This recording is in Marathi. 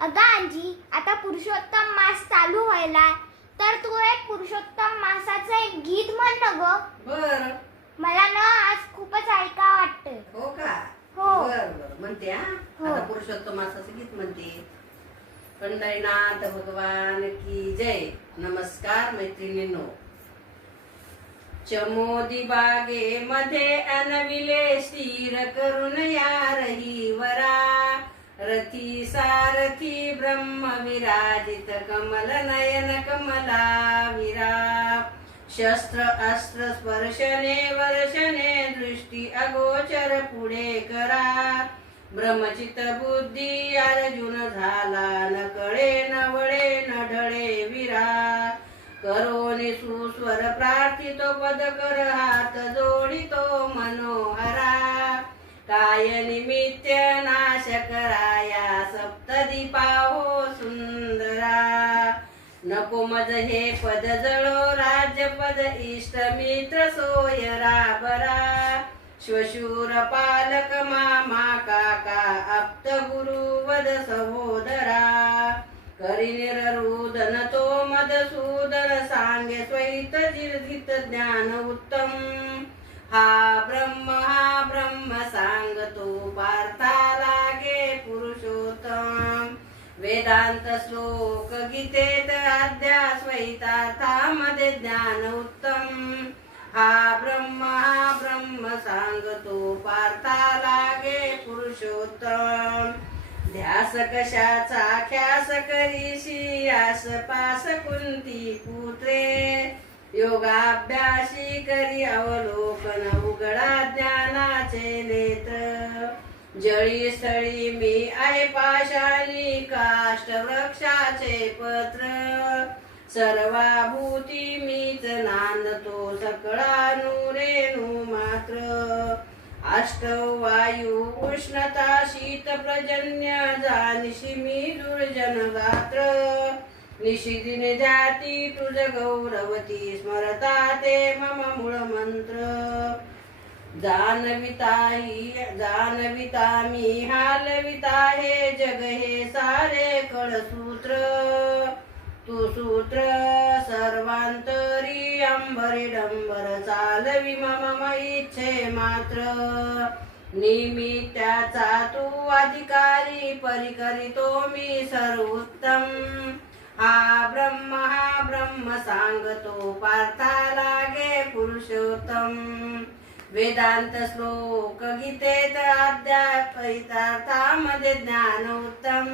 अगं आजी, आता पुरुषोत्तम मास चालू व्हायलाय, तर तू एक पुरुषोत्तम मासाचं एक गीत म्हण ना ग. बर. मला ना आज खूपच ऐका वाटतंय. हो का? हो. बर बर म्हणते हा. हो. आता पुरुषोत्तम मासाचं गीत म्हणते. पंढरीनाथ भगवान की जय. नमस्कार मैत्रिणींनो. चमोदी बागेमध्ये अनविले स्थिर करून या रहीवरा, रथी सारथी ब्रह्म विराजित कमल नयन कमला विरा, शस्त्र अस्त्र स्पर्शने वर्षने दृष्टी अगोचर पुढे करा, ब्रह्मचित बुद्धी अर्जुन झाला न कळे न वळे न ढळे विरा, करोनी सुस्वर प्रार्थितो पद कर हात जोडितो मनोहरा, काय निमित्त नाश कराया सप्तदीपा हो सुंदरा, नको मज हे पद जळो राज्य पद इष्ट मित्र सोय राबरा, श्वशूर पालक मामा काका आप्त गुरु वद सहोदरा, करी निररुदन तो मधुसूदन सांगे स्वैत जिर्धित ज्ञान उत्तम, हा ब्रह्म सांगतो पार्था लागे पुरुषोत्तम, वेदांत श्लोक गीतेत अध्यात्मैतार्थामध्ये ज्ञान उत्तम, हा ब्रह्म सांगतो पार्था लागे पुरुषोत्तम, ध्यास कशाचा ख्यास करीशी आसपास कुंती पुत्रे, योगाभ्यासी करी अवलोकन उघडा ज्ञानाचे नेत्र, जळी स्थळी मी आहे पाषाणी काष्ट वृक्षाचे पत्र, सर्वाभूती मीच नांदतो सकळानु रेणू मात्र, अष्टौ वायू उष्णता शीत प्रजन्य जानिशी मी दुर्जन गात्र, निशिदिने ध्याती तुझ गौरवती स्मरता ते मम मूळ मंत्र, जानविता मी हालविता हे जग हे सारे कळसूत्र, तू सूत्र सर्वांतरी अंबरी डंबर चालवी मम इच्छे मात्र, निमित्ताचा तू अधिकारी परिकरितो मी सर्वोत्तम, हा ब्रह्म सांगतो पार्था लागे पुरुषोत्तम, वेदांत श्लोक गीतेत अध्यात्मैतार्थामध्ये ज्ञान उत्तम,